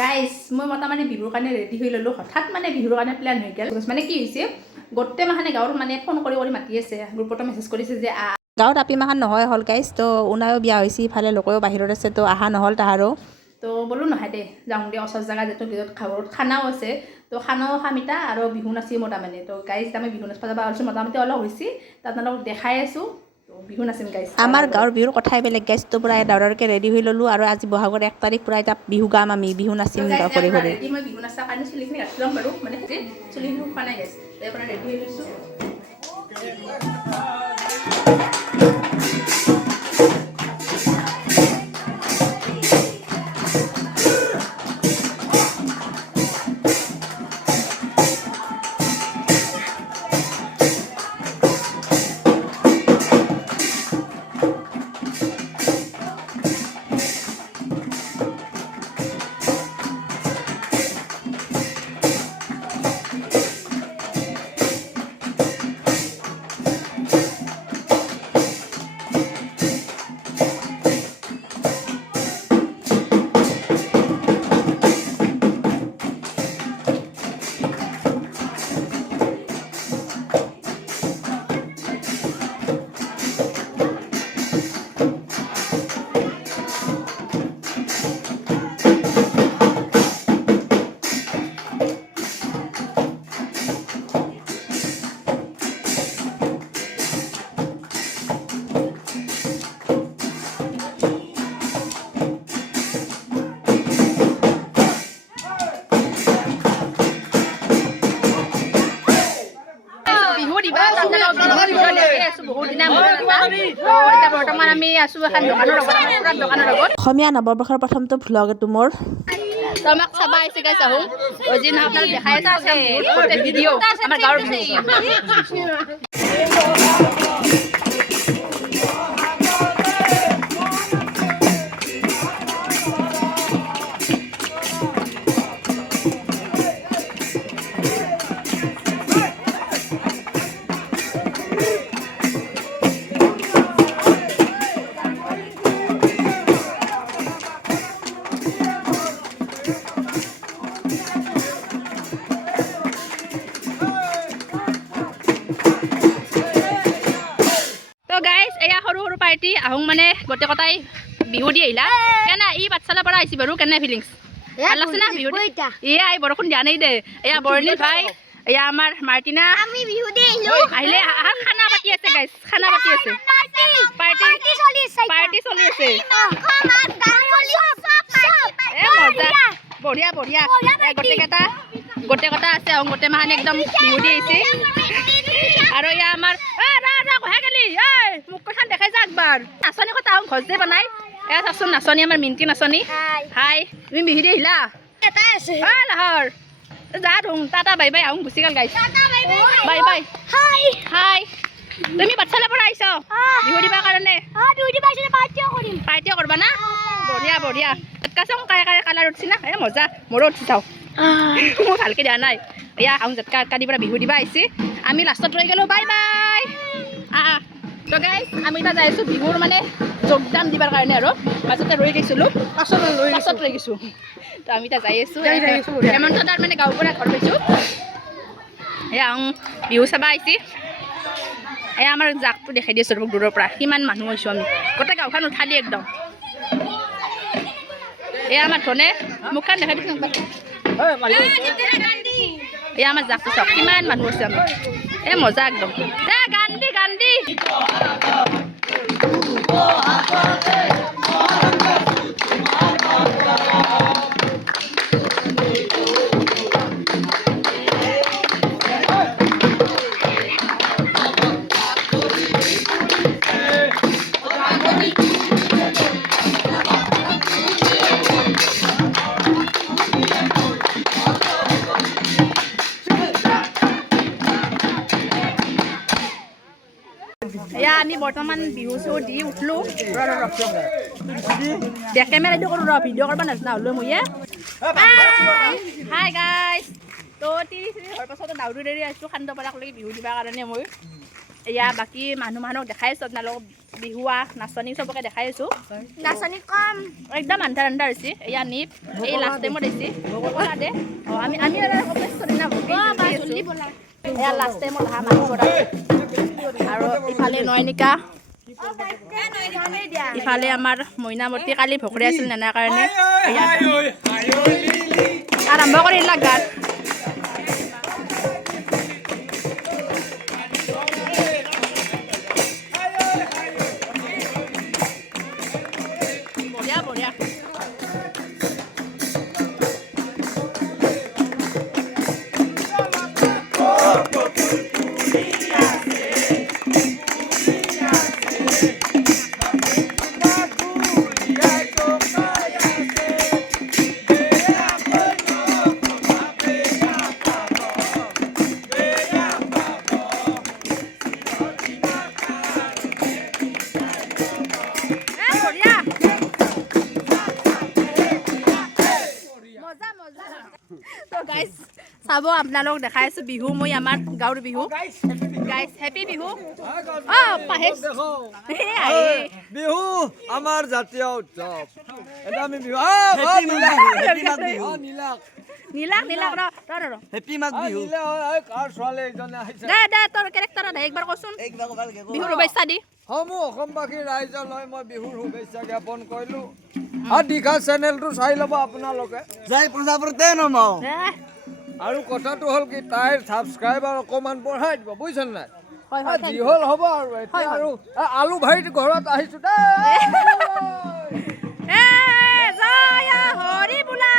Guys মই মোটামুটি বিহুৰ কাৰণে ৰেডি হৈ ল'লোঁ হঠাৎ মানে বিহুৰ কাৰণে প্লেন হৈ গ'ল মানে কি হৈছে গোটেই মাহানে গাঁৱৰ মানে ফোন কৰি মাতি আছে গ্ৰুপতো মেছেজ কৰিছে যে গাঁৱত আপি মাহান নহয় হ'ল গাইজ তো উনায়ো বিয়া হৈছে ইফালে লোকেও বাহিৰত আছে তো অহা নহ'ল তাহাৰো তো বোলো নহয় দে যাওঁ দে ওচৰ জেগা যিটো ভিতৰত ঘৰত খানাও আছে তো খানাও খামিতা আৰু বিহু নাচি মোটামুটি তো গাইজ আমি বিহু নাচিব যাব পাৰিছোঁ মোটামুটি অলপ হৈছে তাত আপোনালোকক দেখাই আছোঁ বিহু নাচিম গাইজ আমাৰ গাঁৱৰ বিহুৰ কথাই বেলেগ গাইজ তো পূৰা ডাউৰকৈ ৰেডি হৈ ল'লোঁ আৰু আজি বহাগৰ 1 তাৰিখ পূৰা এতিয়া বিহু গাম আমি বিহু নাচিম ঘৰে ঘৰে মই বিহু নাচাৰ কাৰণে চুলিখিনি ৰাখি ল'ম বাৰু মানে চুলিখিনি শুকা নাই গাইজ তাৰ পৰা ৰেডি হৈ লৈছোঁ অসমীয়া নৱবৰ্ষৰ প্ৰথমটো ভ্লগ এইটো মোৰ আমাক চাবা আহিছে গাইছ আহোঁ যি নহয় আপোনালোক দেখাই আছে ভিডিঅ' আমাৰ গাঁৱৰ বিহু পাৰ্টি আহোঁ মানে গোটেই কটাই বিহু দি আহিলা কেনে ই পাঠশালাৰ পৰা আহিছে বাৰু কেনে ফিলিংছ ভাল লাগছে না বিহু এয়া এই বৰষুণ দিয়া নাই দে এয়া বৰ্ণিল ভাই এয়া আমাৰ মাৰ্টিনা আমি বিহু দি আহিলে খানা পাতি আছে গাইছ খানা পাতি আছে পাৰ্টি চলি আছে বঢ়িয়া বঢ়িয়া গোটেই কটা আছে আহোঁ গোটেই মাহানে একদম বিহু দি আহিছে আৰু এয়া আমাৰ মোক কথা দেখাই যা একবাৰ নাচনী কথা আহোঁ ঘৰতে বনাই এয়া চাচোন নাচনী আমাৰ মিণ্টি নাচনী হাই তুমি বিহু দি আহিলা লাহৰ যা ধুং টাটা বাই বাই আহোঁ গুচি গ'ল গাইছ বাই বাই হাই তুমি পাঠশালাৰ পৰা আহিছ বিহু দিবৰ কাৰণে পাৰ্টিও কৰবা না বঢ়িয়া বঢ়িয়া কাচোন কাৰে কাৰে কালাৰ উঠিছে না এই মজা মোৰো উঠি চাওঁ মই ভালকৈ দিয়া নাই এয়া আহোঁ জেটকা কাদিৰ পৰা বিহু দিবা আহিছে আমি লাষ্টত ৰৈ গ'লোঁ বাই বাই তো গাইজ আমি এতিয়া যাই আছোঁ বিহুৰ মানে যোগদান দিবৰ কাৰণে আৰু মাজতে ৰৈ গৈছিলোঁ পাছত ৰৈ গৈছোঁ তো আমি এতিয়া যাই আছোঁ হেমন্ত তাৰ মানে গাঁৱৰ পৰা ঘৰ পাইছোঁ এয়া আহোঁ বিহু চাবা আহিছে এয়া আমাৰ জাকটো দেখাই দিছোঁ মোক দূৰৰ পৰা কিমান মানুহ হৈছোঁ আমি গোটেই গাঁওখন উঠালি একদম এয়া আমাৰ ধনে মুখখন দেখাই দিছোঁ এয়া আমাৰ জাকটো চাওক কিমান মানুহ আছে আমি এই মজা একদম দে গান দি এয়া আমি বৰ্তমান বিহু চিহু দি উঠলোঁ কেমেৰা দি কৰোঁ ভিডিঅ' কৰিব নাজানা হ'লো মই হাই গাইজ তো তিৰি হোৱাৰ পাছতো দাউৰি দাউৰি আছোঁ খান্দপাৰাকলৈকে বিহু দিবৰ কাৰণে মই এয়া বাকী মানুহক দেখাই আছোঁ আপোনালোকক বিহুৱা নাচনী চবকে দেখাই আছোঁ নাচনী কম একদম আন্ধাৰ আন্ধাৰ হৈছে এয়া নিপ এই লাষ্ট টাইমত আহিছে বলা দে অঁ আমি এয়া লাষ্ট টাইমত অহা মানুহ আৰু ইফালে নয়নিকা ইফালে আমাৰ মইনামতী কালি ভকৰি আছিল নেনাৰ কাৰণে আৰম্ভ কৰিলা গান চাব আপোনালোক দেখাই আছো বিহু মই আমাৰ গাঁৱৰ বিহু গাইজ হেপী বিহু বিহু আমাৰ জাতীয় উৎসৱ এটা আমি বিহু নীলাক হেপী মাঘ বিহু কাৰ ছোৱালী এজনে আহিছে দে তোৰ কেৰেক্টাৰত একবাৰ কচোন বিহুৰ শুভেচ্ছা দি সমূহ অসমবাসী ৰাইজলৈ মই বিহুৰ শুভেচ্ছা জ্ঞাপন কৰিলোঁ আৰু দীঘা চেনেলটো চাই ল'ব আপোনালোকে জয় প্ৰজাপতি নমাও আৰু কথাটো হ'ল কি তাইৰ ছাবস্ক্ৰাইবাৰ অকণমান বঢ়াই দিব বুজিছে নাই যি হ'ল হ'ব আৰু এতিয়া আৰু আলু ভাইট ঘৰত আহিছোঁ দেই হৰি বোলা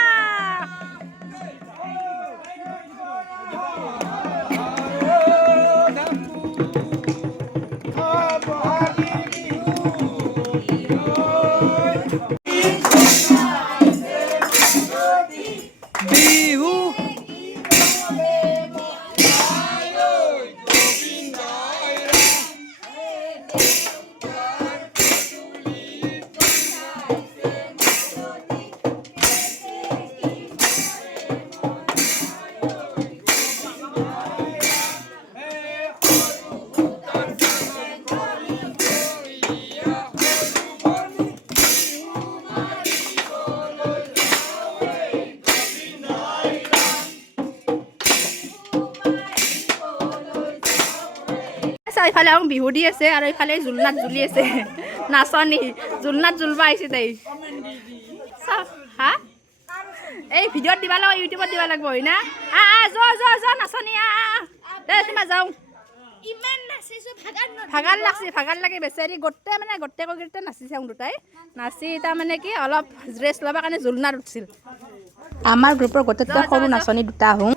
ইফালে আৰু বিহু দি আছে আৰু ইফালে জুলনাত জুলি আছে নাচনী জুলনাত জুলবা আহিছে তাই হা এই ভিডিঅ'ত দিবা লাগিব ইউটিউবত দিবা লাগিব হয় না য নাচনী দে তোমাৰ যাওঁ ভাগাৰ লাগে বেচাৰি গোটেই নাচিছে দুটাই নাচি তাৰমানে কি অলপ ড্ৰেছ ল'বৰ কাৰণে জুলনাত উঠিছিল আমাৰ গ্ৰুপৰ গোটেইটা সৰু নাচনী দুটা আহোঁ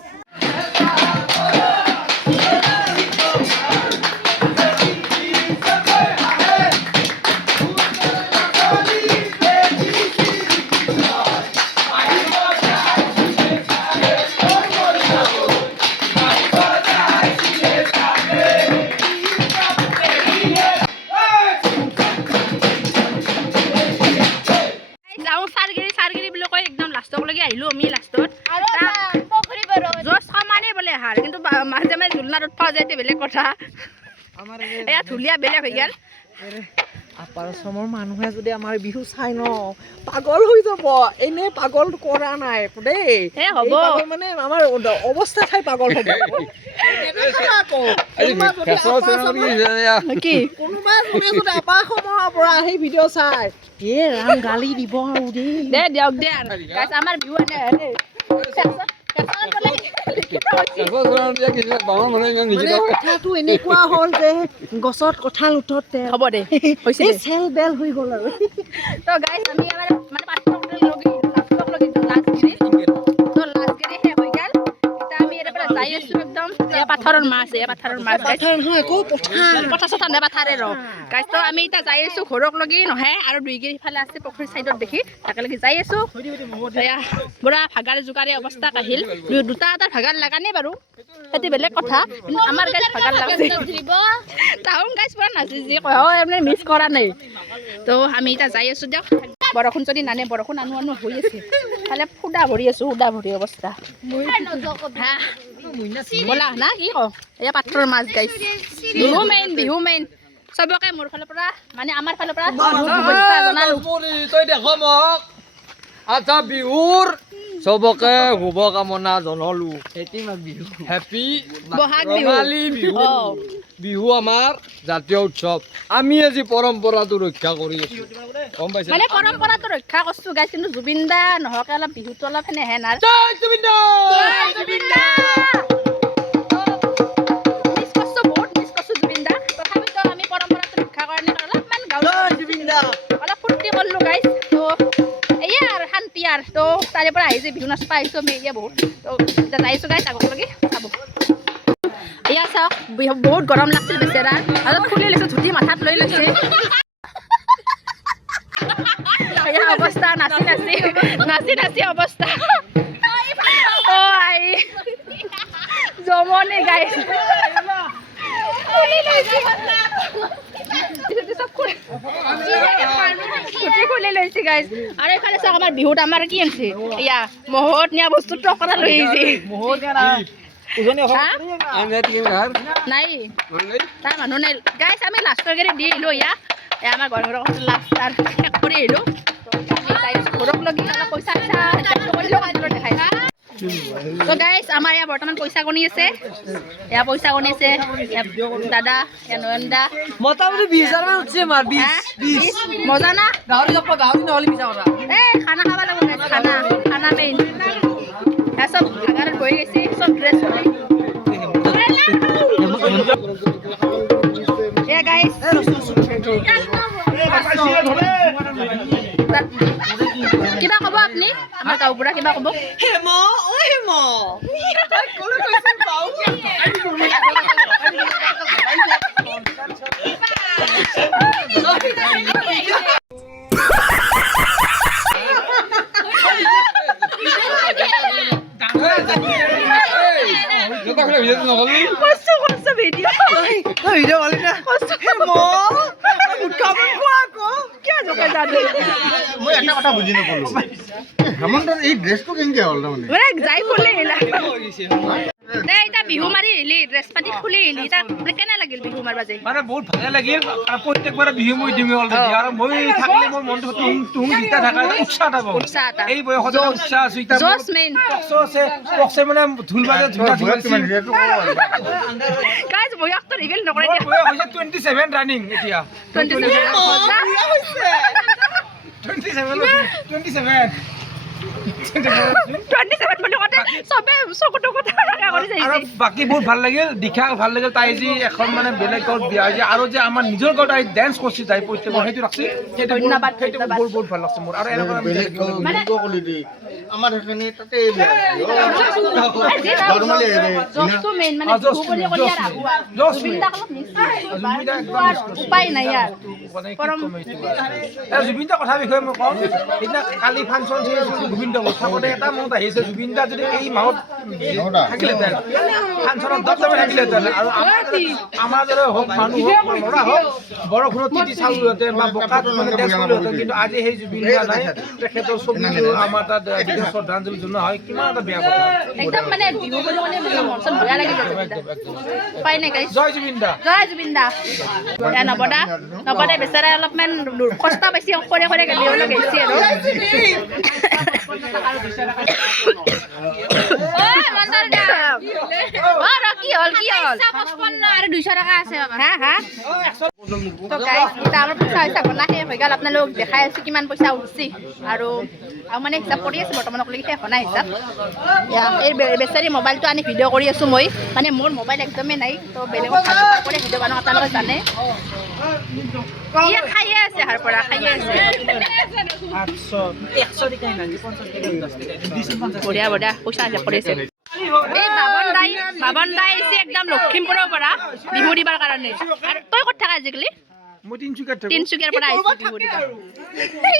আহিলোঁ আমি লাষ্টত সামানেই বোলে হাল কিন্তু মাজে মাজে জুলনাত উঠা যায় বেলেগ কথা এয়া ধুলীয়া বেলেগ হৈ গ'ল আপাৰ অসমৰ মানুহে যদি আমাৰ বিহু চাই ন পাগল হৈ যাব এনে পাগল কৰা নাই দেই হ'ব মানে আমাৰ অৱস্থা চাই পাগল হ'ব কোনোবা যদি আপাৰ অসমৰ পৰা আহি ভিডিঅ' চাই ৰাম গালি দিব আৰু দেই দিয়ক দে আমাৰ বিহু কথাটো এনেকুৱা হ'ল যে গছত কঁঠাল উঠতে হ'ব দে চেল বেল হৈ গ'ল আৰু তো গাইছ আমি মানে পাঠক লাষ্টগিৰি শেষ হৈ গ'ল এতিয়া আমি ইয়াৰ পৰা যাই আছোঁ একদম পাথৰৰ মাছ পথাৰ চথাৰ নে পাথাৰে ৰ গাইছ তো আমি এতিয়া যাই আছোঁ ঘৰক লগি নহয় আৰু দুইগিৰি ইফালে আছে পুখুৰী চাইডত দেখি তাকে লাগি যাই আছোঁ পুৰা ভাগাৰ জোগাৰে অৱস্থা কাহিল দুটা এটা ভাগাৰ লগা নাই বাৰু সেইটো বেলেগ কথা কিন্তু আমাৰ গাইছ ভাগাৰ লাগছে তাহোন গাইছ পুৰা নাচি যি কয় মিছ কৰা নাই তো আমি এতিয়া যাই আছোঁ দিয়ক বৰষুণ যদি নানে বৰষুণ আনো হৈ আছে খালে সুদা ভৰি আছোঁ সুদা ভৰি অৱস্থা ব'লা না কি কওঁ এয়া পাথৰৰ মাছ গাইছ বিহু মেইন চবকে মোৰ ফালৰ পৰা মানে আমাৰ ফালৰ পৰা শুভেচ্ছা জনালোঁ তই দেখ মোক আচ্ছা বিহুৰ চবকে শুভকামনা জনালো হেপী বহাগ ৰঙালী বিহু বিহু আমাৰ জাতীয় উৎসৱ আমি আজি পৰম্পৰাটো ৰক্ষা কৰি আছো গম পাইছে মানে পৰম্পৰাটো ৰক্ষা কৰিছোঁ গাইছ কিন্তু জুবিন দা নহওঁকে অলপ বিহুটো অলপ সেনেহেন আৰু মিছ কৰিছোঁ বহুত মিছ কৰিছোঁ জুবিন দা তথাপিতো আমি পৰম্পৰাটো ৰক্ষা কাৰণে অলপমান অলপ ফূৰ্তি কৰিলোঁ গাইছ তো এয়া আৰু শান্তি আৰু তো তাৰে পৰা আহি যে বিহু নাচ পাইছোঁ আমি এয়া বহুত তো এতিয়া যাইছোঁ গাইছ আগলৈকে চাব এয়া চাওক বহুত গৰম লাগছিল বেচেৰা আৰু খুলি লৈছে ধুতি মাথাত লৈ লৈছে এয়া অৱস্থা নাচি অৱস্থা অ আই জমনি গাইছ খুলি লৈছে গাইছ আৰু এইফালে চাওক আমাৰ বিহুত আমাৰ কি আনিছে এয়া মহত নিয়া বস্তু টকা লৈ আহিছে নাই তাৰ মানুহ নাই গাইছ আমি লাষ্টৰ গাড়ী দি আহিলোঁ ইয়াক আমাৰ ঘৰৰ লাষ্ট আৰু শেষ কৰি আহিলোঁ ঘৰক লগি অলপ পইচা দেখাই তো গাইছ আমাৰ ইয়াত বৰ্তমান পইচা কণি আছে এয়া পইচা কণি আছে দাদা এয়া নয়ন দা মোটামুটি 20,000 মান উঠছে মাৰ 20 মজা না গাহৰি নহ'লে মিছা কথা খানা খাব লাগিব গাইছ খানা মেইন এয়া চব ভাগাৰত বহি গৈছে চব ড্ৰেছ কৰি এয়া গাইছ কিবা ক'ব আপুনি আমাৰ গাঁওবুঢ়া কিবা ক'ব মই এটা কথা বুজি নাপালো হেমন্তৰ এই ড্ৰেছটো কেনেকে হ'ল তাৰমানে যাই খুলি এতিয়া বিহু মাৰি আহিলি ড্ৰেছ পাতি খুলি আহিলি এতিয়া কেনে লাগিল বিহু মাৰিবা যে মানে বহুত ভালে লাগিল আৰু প্ৰত্যেকবাৰে বিহু মই দিওঁ অলৰেডি আৰু মই থাকিলে মোৰ মনটো তুম জিতা থকা উৎসাহ এটা পাওঁ উৎসাহ এটা এই বয়সত উৎসাহ আছো এতিয়া জোচ মেইন পক্সে মানে ঢোল বাজে ঢোলা গাইজ বয়সটো ৰিভিল নকৰে মোৰ বয়স হৈছে 27 ৰানিং এতিয়া 27 বুলি কওঁতে চবে চকুটো কথা কৰি আৰু যাইছে বাকী বহুত ভাল লাগিল দিখা ভাল লাগিল তাই যি এখন মানে বেলেগ গাঁৱত বিয়া হৈছে আৰু যে আমাৰ নিজৰ গাঁৱত তাই ডেন্স কৰিছে তাই প্ৰত্যেক সেইটো ৰাখছি সেইটো ধন্যবাদ, সেইটো ধন্যবাদ। বহুত ভাল লাগছে মোৰ আৰু এনেকুৱা আমি বেলেগ বেলেগ কলি দি আমাৰ সেইখিনি তাতে নৰ্মালি জোচটো মেইন মানে জোচ বিহু বুলি ক'লে আৰু আগুৱা জোচ জুবিন দাক অলপ মিছ জুবিন দা একদম উপায় নাই ইয়াৰ মানে কি ক'ম এইটো জুবিন দাৰ কথা বিষয়ে মই কওঁ সেইদিনা কালি ফাংচন চাইছিলোঁ জুবিন দা থাকোঁতে এটা মনত আহিছে জুবিন দা যদি এই মাহত থাকিলেহেঁতেন ফাংচনত দপদপে থাকিলেহেঁতেন আৰু আমাৰ দৰে হওক মানুহ হওক বা ল'ৰা হওক বৰষুণত তিতি চাউলহেঁতেন বা বোকাত মানে তেজ কৰিলেহেঁতেন কিন্তু আজি সেই জুবিন দা নাই তেখেতৰ ছবিটো আমাৰ তাত শ্ৰদ্ধাঞ্জলি জনোৱা হয় কিমান এটা বেয়া কথা একদম মানে বিহু বুলি ক'লে মন চন বেয়া লাগি যায় জুবিন দা উপায় নাই গাইছ জয় জুবিন দা জয় জুবিন দা নবদা বেচাৰাই অলপমান কষ্ট পাইছে কৰে বিহুলৈ গৈছে আৰু কি হ'ল আৰু 200 টকা আছে হা তো গাইছ এতিয়া আমাৰ পইচা হিচাপ না শেষ হৈ গ'ল আপোনালোক দেখাই আছোঁ কিমান পইচা উঠছি আৰু মানে হিচাপ কৰি আছোঁ বৰ্তমানলৈকে শেষ হোৱা নাই হিচাপ এই বেচাৰী মোবাইলটো আনি ভিডিঅ' কৰি আছোঁ মই মানে মোৰ মোবাইল একদমেই নাই তো বেলেগত কৰি ভিডিঅ' বনাওঁ আপোনালোকে জানে ইয়াত খায়ে আছে হাৰ পৰা খায়ে আছে বঢ়িয়া পইচা হিচাপ কৰি আছে এই বাবন দাই আহিছে একদম লখিমপুৰৰ পৰা বিহু দিবাৰ কাৰণে আৰু তই ক'ত থাকা আজিকালি মই তিনচুকীয়াৰ পৰা আহিছোঁ বিহু দিবা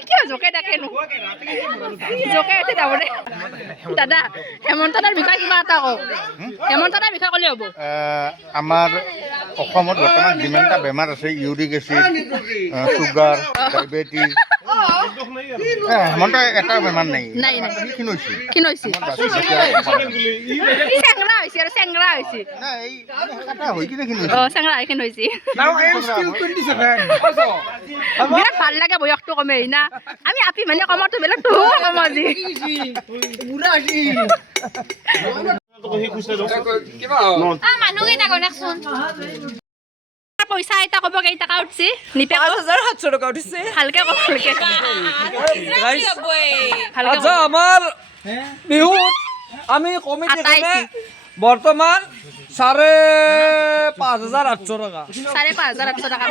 কিয় জোকে ডাকেনো জোকে আছে তাৰমানে দাদা হেমন্ত দাৰ বিষয়ে কিবা এটা কওক হেমন্ত দাৰ বিষয়ে ক'লে হ'ব আমাৰ অসমত বৰ্তমান যিমানটা বেমাৰ আছে uric acid sugar diabetes Hemanta এটা বেমাৰ নাই নাই নাই ক্ষীণ হৈছে কি নৈছি চেংৰা হৈছে আৰু চেংৰা হৈছে নাই এই এটা হৈ কিনে ক্ষীণ হৈছে অ চেংৰা এইখিনি হৈছে Now I am still 27. বিৰাট ভাল লাগে বয়সটো কমে না আমি আপি মানে কমৰটো বেলেগটো কম আজি কিবা হ'ল? মানুহকেইটা গণকচোন পইচা এটা ক'ব কেইটকা উঠছি নিপে 5,700 টকা উঠিছে ভালকে ক'ব ভালকে ভালকে আচ্ছা আমাৰ বিহুত আমি কমিটি আটাইছি। বৰ্তমান 5,800 টকা 5,500 টকা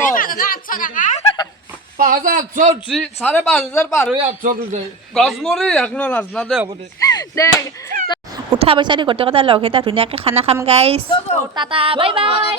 5,800 উঠছি 5,500 পাৰ হৈ 800 উঠে গছমৰি এখনো নাজনাতে হ'ব দে দেখ উঠা পইচা দি গোটেইকেইটা লগ এটা ধুনীয়াকৈ খানা খাম গাইছ টাটা বাই বাই